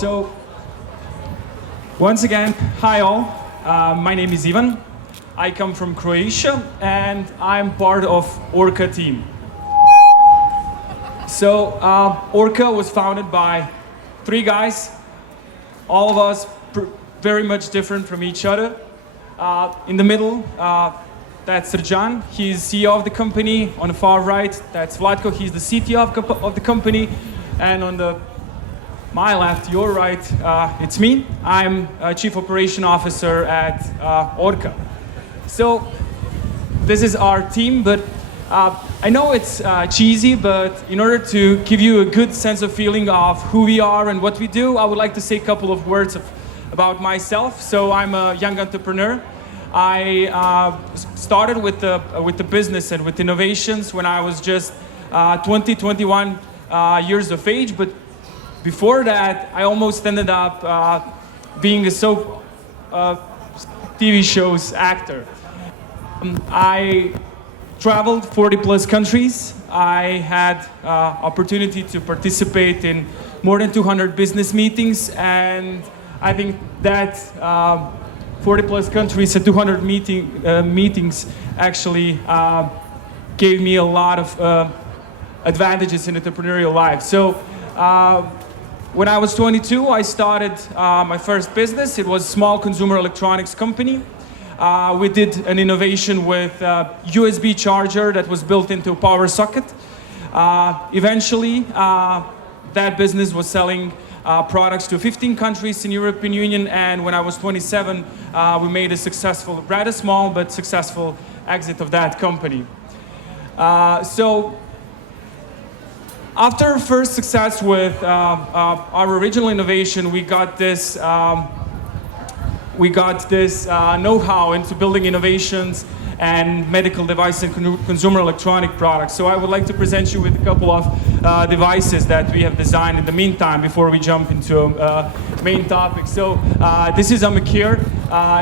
So, once again, hi all. My name is Ivan. I come from Croatia, and I'm part of ORQA team. So, ORQA was founded by 3 guys, all of us very much different from each other. In the middle, that's Srđan. He's CEO of the company. On the far right, that's Vlatko. He's the CTO of the company. And on my left, your right, it's me. I'm Chief Operation Officer at ORQA. So this is our team, but I know it's cheesy, but in order to give you a good sense of feeling of who we are and what we do, I would like to say a couple of words about myself. So I'm a young entrepreneur. I started with the business and with innovations when I was just 21 years of age, but before that, I almost ended up being a soap TV shows actor. I traveled 40 plus countries. I had opportunity to participate in more than 200 business meetings, and I think that 40 plus countries and 200 meetings actually gave me a lot of advantages in entrepreneurial life. So when I was 22, I started my first business. It was a small consumer electronics company. We did an innovation with a USB charger that was built into a power socket. Eventually, that business was selling products to 15 countries in European Union, and when I was 27, we made a successful, rather small but successful exit of that company. So after first success with our original innovation, we got this know-how into building innovations and medical device and consumer electronic products. So I would like to present you with a couple of devices that we have designed in the meantime before we jump into main topic. So this is a Makir.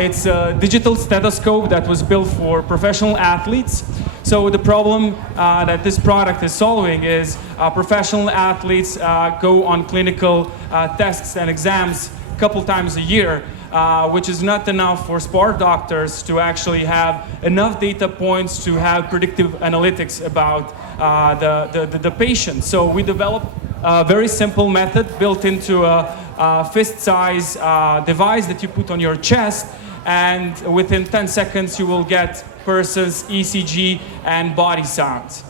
It's a digital stethoscope that was built for professional athletes. So the problem that this product is solving is professional athletes go on clinical tests and exams a couple times a year, which is not enough for sport doctors to actually have enough data points to have predictive analytics about the patient. So we developed a very simple method built into a fist-size device that you put on your chest, and within 10 seconds you will get person's ECG and body sounds.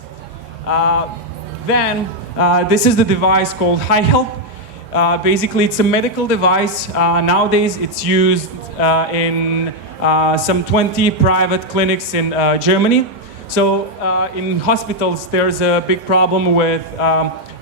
Then this is the device called HiHelp. Basically, it's a medical device. Nowadays, it's used in some 20 private clinics in Germany. So in hospitals, there's a big problem with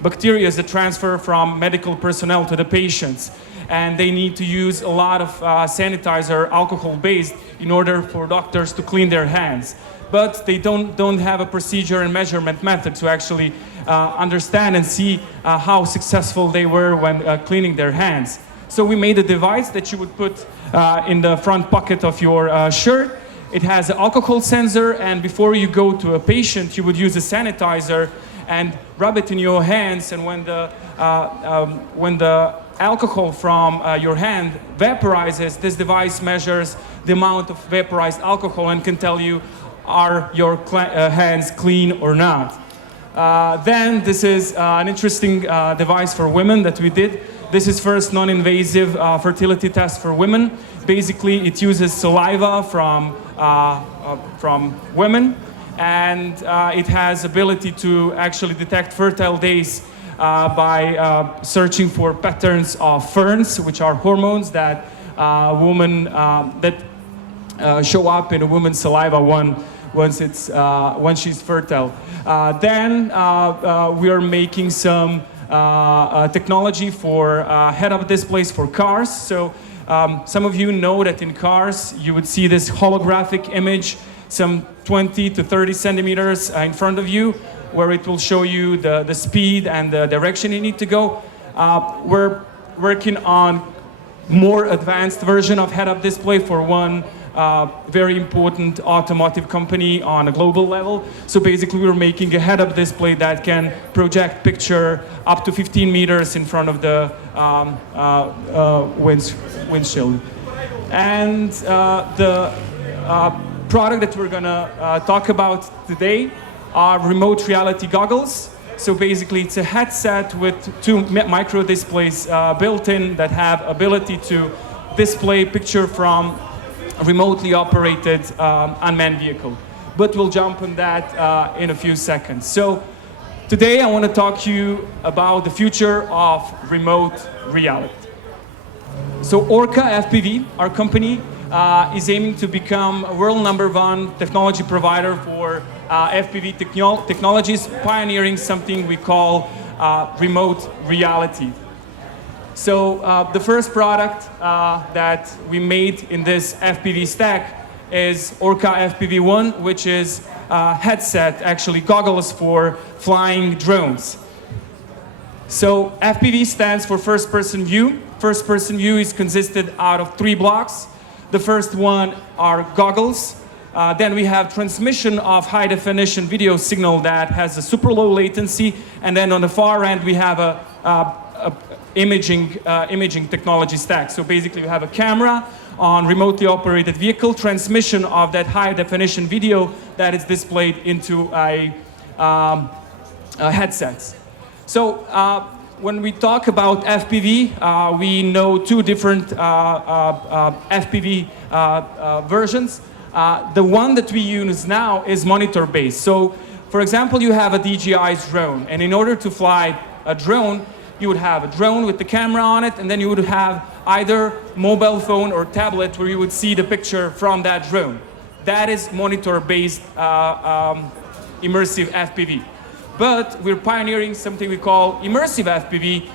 bacteria that transfer from medical personnel to the patients. And they need to use a lot of sanitizer, alcohol-based, in order for doctors to clean their hands. But they don't have a procedure and measurement method to actually understand and see how successful they were when cleaning their hands. So we made a device that you would put in the front pocket of your shirt. It has an alcohol sensor, and before you go to a patient, you would use a sanitizer and rub it in your hands, and when the alcohol from your hand vaporizes, this device measures the amount of vaporized alcohol and can tell you are your hands clean or not. Then this is an interesting device for women that we did. This is first non-invasive fertility test for women. Basically, it uses saliva from women, and it has ability to actually detect fertile days by searching for patterns of ferns, which are hormones that show up in a woman's saliva once she's fertile. Then we are making some technology for head-up displays for cars. So some of you know that in cars you would see this holographic image some 20 to 30 centimeters in front of you, where it will show you the speed and the direction you need to go. We're working on more advanced version of head-up display for one very important automotive company on a global level. So basically we're making a head-up display that can project picture up to 15 meters in front of the windshield. And the product that we're gonna talk about today are remote reality goggles. So basically it's a headset with 2 micro displays built in that have ability to display picture from a remotely operated unmanned vehicle. But we'll jump on that in a few seconds. So today I want to talk to you about the future of remote reality. So ORQA FPV, our company, is aiming to become a world #1 technology provider for FPV technologies, pioneering something we call remote reality. So the first product that we made in this FPV stack is ORQA FPV-1, which is a headset, actually goggles for flying drones. So FPV stands for first person view. First person view is consisted out of 3 blocks. The first one are goggles. Then we have transmission of high definition video signal that has a super low latency. And then on the far end we have a imaging technology stack. So basically we have a camera on remotely operated vehicle, transmission of that high definition video that is displayed into a headsets. So when we talk about FPV, we know 2 different FPV versions. The one that we use now is monitor based. So for example, you have a DJI drone, and in order to fly a drone, you would have a drone with the camera on it, and then you would have either mobile phone or tablet where you would see the picture from that drone. That is monitor-based immersive FPV. But we're pioneering something we call immersive FPV,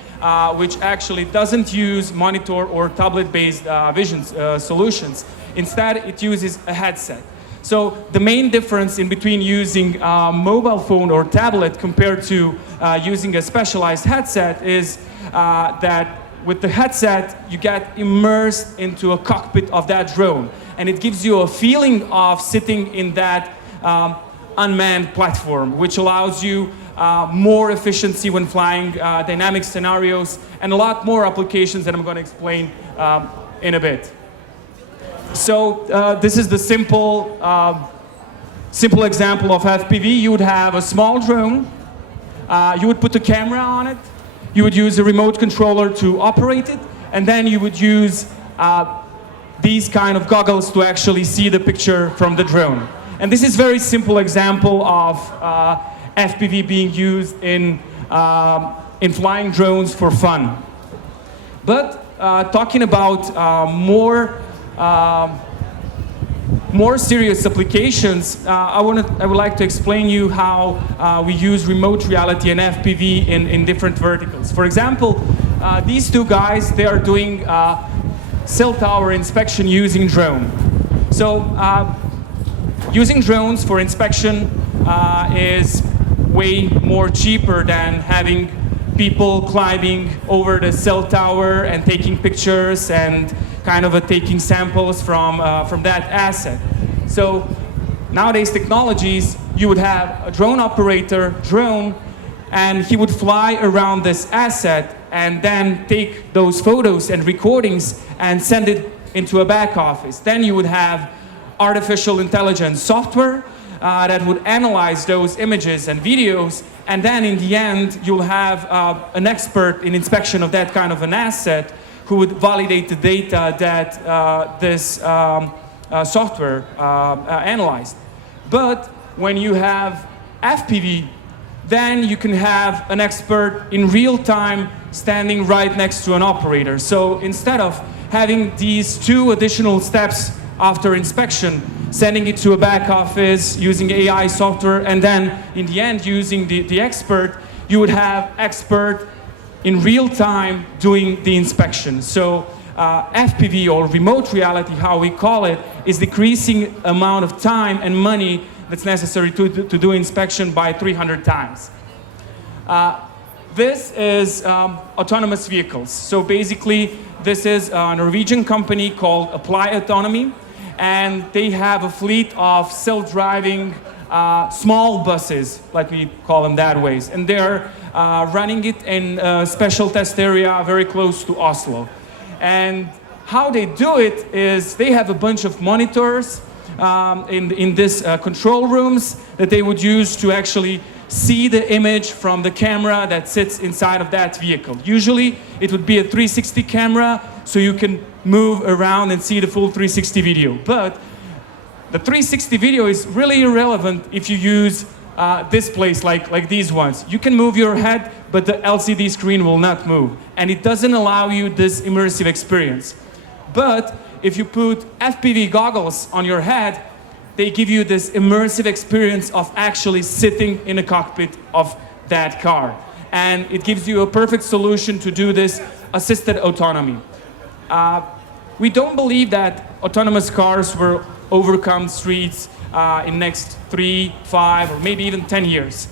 which actually doesn't use monitor or tablet-based vision solutions. Instead, it uses a headset. So the main difference in between using a mobile phone or tablet compared to using a specialized headset is that with the headset, you get immersed into a cockpit of that drone. And it gives you a feeling of sitting in that unmanned platform, which allows you more efficiency when flying dynamic scenarios and a lot more applications that I'm going to explain in a bit. So this is the simple example of FPV. You would have a small drone. You would put a camera on it. You would use a remote controller to operate it. And then you would use these kind of goggles to actually see the picture from the drone. And this is a very simple example of FPV being used in flying drones for fun. But talking about more serious applications, I would like to explain you how we use remote reality and FPV in different verticals. For example, these 2 guys, they are doing cell tower inspection using drone. So using drones for inspection is way more cheaper than having people climbing over the cell tower and taking pictures and kind of taking samples from that asset. So nowadays technologies, you would have a drone operator, and he would fly around this asset and then take those photos and recordings and send it into a back office. Then you would have artificial intelligence software that would analyze those images and videos, and then in the end you'll have an expert in inspection of that kind of an asset who would validate the data that this software analyzed. But when you have FPV, then you can have an expert in real time standing right next to an operator. So instead of having these 2 additional steps after inspection, sending it to a back office using AI software, and then in the end using the expert, you would have expert in real time doing the inspection. So FPV, or remote reality, how we call it, is decreasing amount of time and money that's necessary to do inspection by 300 times. This is autonomous vehicles. So basically, this is a Norwegian company called Apply Autonomy, and they have a fleet of self-driving small buses, let me call them that ways, and they're running it in a special test area very close to Oslo. And how they do it is they have a bunch of monitors in this control rooms that they would use to actually see the image from the camera that sits inside of that vehicle. Usually it would be a 360 camera, so you can move around and see the full 360 video. But the 360 video is really irrelevant if you use displays like these ones. You can move your head, but the LCD screen will not move. And it doesn't allow you this immersive experience. But if you put FPV goggles on your head, they give you this immersive experience of actually sitting in a cockpit of that car. And it gives you a perfect solution to do this assisted autonomy. We don't believe that autonomous cars will overcome streets in next 3, 5, or maybe even 10 years.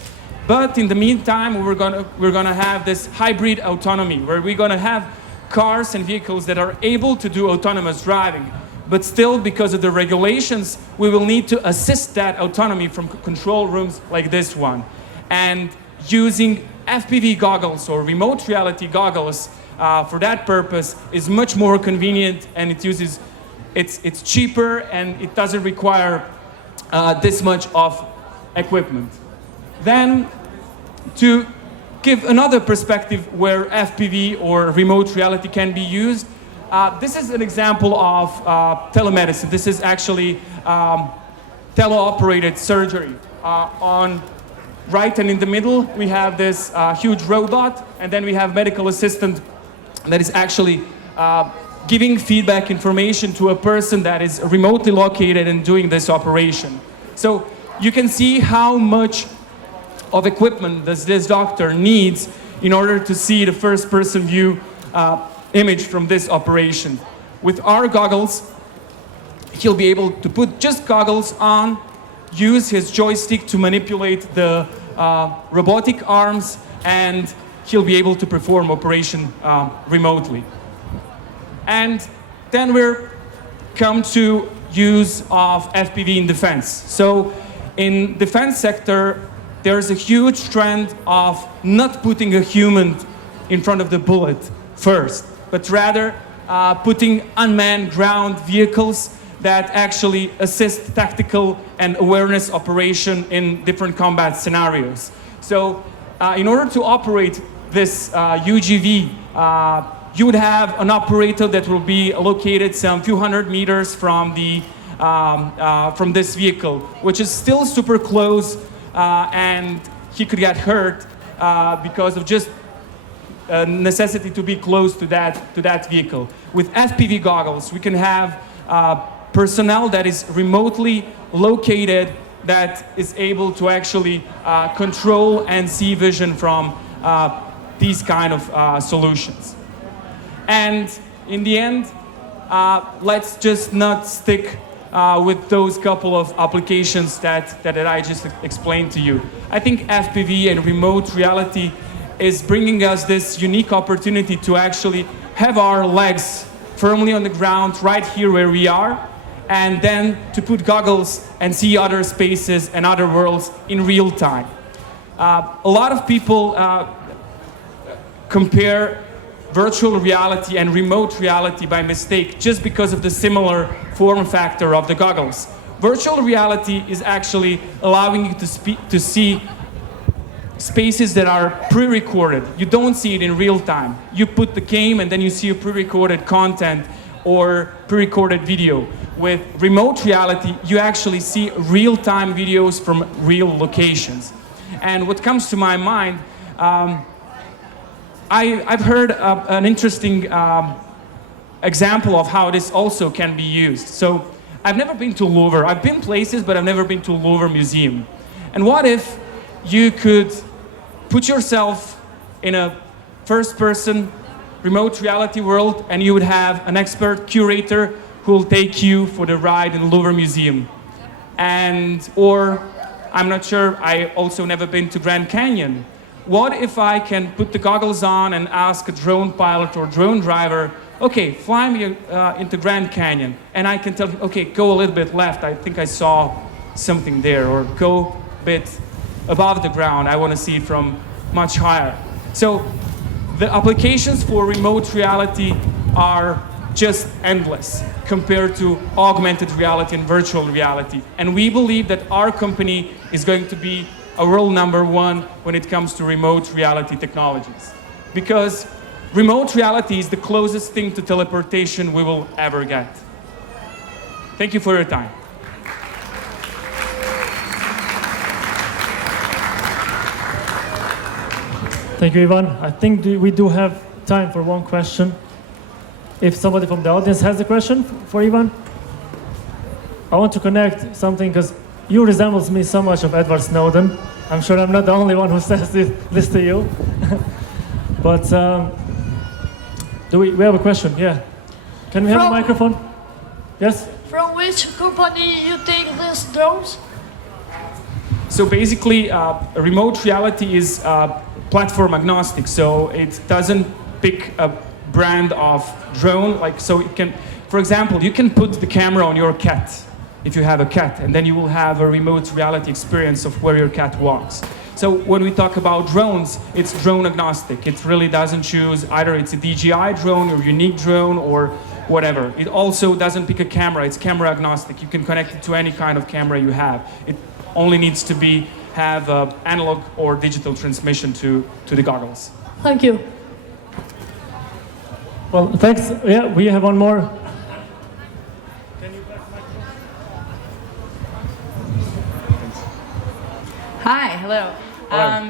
But in the meantime, we're gonna have this hybrid autonomy, where we're gonna have cars and vehicles that are able to do autonomous driving. But still, because of the regulations, we will need to assist that autonomy from control rooms like this one. And using FPV goggles or remote reality goggles for that purpose is much more convenient, and it's cheaper, and it doesn't require this much of equipment. Then, to give another perspective where FPV or remote reality can be used, this is an example of telemedicine. This is actually teleoperated surgery. On right and in the middle, we have this huge robot, and then we have medical assistant that is actually giving feedback information to a person that is remotely located and doing this operation. So you can see how much of equipment this doctor needs in order to see the first-person view image from this operation. With our goggles, he'll be able to put just goggles on, use his joystick to manipulate the robotic arms, and he'll be able to perform operation remotely. And then we're come to use of FPV in defense. So in defense sector, there's a huge trend of not putting a human in front of the bullet first, but rather putting unmanned ground vehicles that actually assist tactical and awareness operation in different combat scenarios. So in order to operate this UGV, you would have an operator that will be located some few hundred meters from this vehicle, which is still super close, and he could get hurt because of just necessity to be close to that vehicle. With FPV goggles, we can have personnel that is remotely located that is able to actually control and see vision from these kind of solutions. And in the end, let's just not stick with those couple of applications that I just explained to you. I think FPV and remote reality is bringing us this unique opportunity to actually have our legs firmly on the ground right here where we are, and then to put goggles and see other spaces and other worlds in real time. A lot of people compare virtual reality and remote reality by mistake just because of the similar form factor of the goggles. Virtual reality is actually allowing you to see spaces that are pre-recorded. You don't see it in real time. You put the game and then you see a pre-recorded content or pre-recorded video. With remote reality, you actually see real-time videos from real locations. And what comes to my mind, I've heard an interesting example of how this also can be used. So I've never been to Louvre. I've been places, but I've never been to Louvre Museum. And what if you could put yourself in a first-person remote reality world, and you would have an expert curator who will take you for the ride in the Louvre Museum. Or, I'm not sure, I also never been to Grand Canyon. What if I can put the goggles on and ask a drone pilot or drone driver okay, fly me into Grand Canyon, and I can tell him, okay, go a little bit left, I think I saw something there, or go a bit above the ground, I want to see it from much higher. So the applications for remote reality are just endless compared to augmented reality and virtual reality. And we believe that our company is going to be a world #1 when it comes to remote reality technologies. Because remote reality is the closest thing to teleportation we will ever get. Thank you for your time. Thank you, Ivan. I think we do have time for one question. If somebody from the audience has a question for Ivan, I want to connect something because you resemble me so much of Edward Snowden. I'm sure I'm not the only one who says this to you. But we have a question? Yeah. Can we have a microphone? Yes? From which company you take these drones? So basically, remote reality is platform agnostic. So it doesn't pick a brand of drone. Like, so it can, for example, you can put the camera on your cat if you have a cat, and then you will have a remote reality experience of where your cat walks. So when we talk about drones, it's drone agnostic. It really doesn't choose either it's a DJI drone or unique drone or whatever. It also doesn't pick a camera. It's camera agnostic. You can connect it to any kind of camera you have. It only needs to have analog or digital transmission to the goggles. Thank you. Well, thanks. Yeah, we have one more. Hi, hello.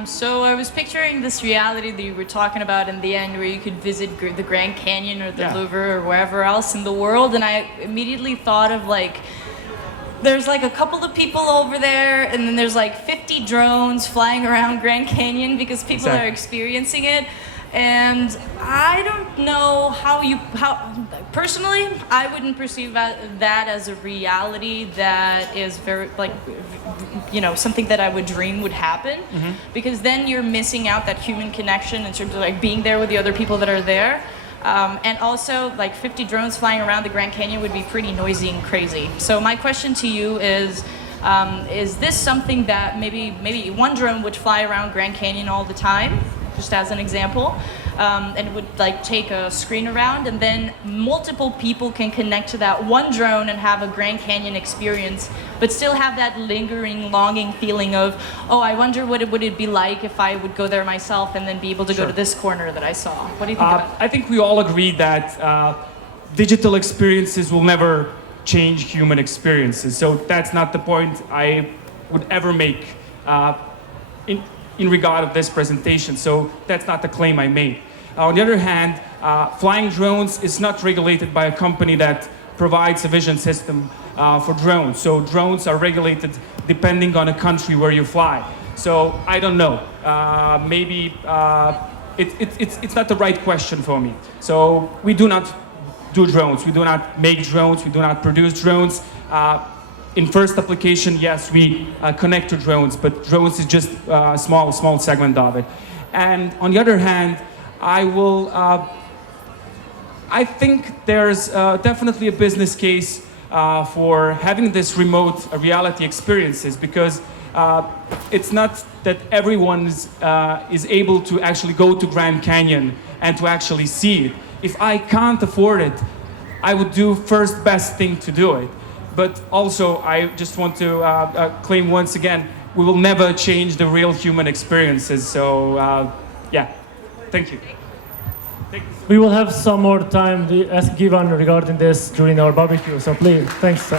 So I was picturing this reality that you were talking about in the end, where you could visit the Grand Canyon or the Louvre or wherever else in the world, and I immediately thought of like, there's like a couple of people over there, and then there's like 50 drones flying around Grand Canyon because people are experiencing it. And I don't know how personally, I wouldn't perceive that as a reality that is very, like, you know, something that I would dream would happen. Mm-hmm. Because then you're missing out that human connection in terms of like being there with the other people that are there. And also, like 50 drones flying around the Grand Canyon would be pretty noisy and crazy. So my question to you is this something that maybe one drone would fly around Grand Canyon all the time, just as an example, and it would like take a screen around, and then multiple people can connect to that one drone and have a Grand Canyon experience, but still have that lingering, longing feeling of, oh, I wonder what it would be like if I would go there myself and then be able to go to this corner that I saw. What do you think about that? I think we all agree that digital experiences will never change human experiences. So that's not the point I would ever make in regard of this presentation. So that's not the claim I made. On the other hand, flying drones is not regulated by a company that provides a vision system for drones. So drones are regulated depending on a country where you fly. So I don't know. Maybe it's not the right question for me. So we do not do drones. We do not make drones. We do not produce drones. In first application, yes, we connect to drones, but drones is just a small segment of it. And on the other hand, I think there's definitely a business case for having this remote reality experiences, because it's not that everyone is able to actually go to Grand Canyon and to actually see it. If I can't afford it, I would do first best thing to do it. But also, I just want to claim once again, we will never change the real human experiences. So, yeah, thank you. We will have some more time to ask Ivan regarding this during our barbecue. So please, thanks.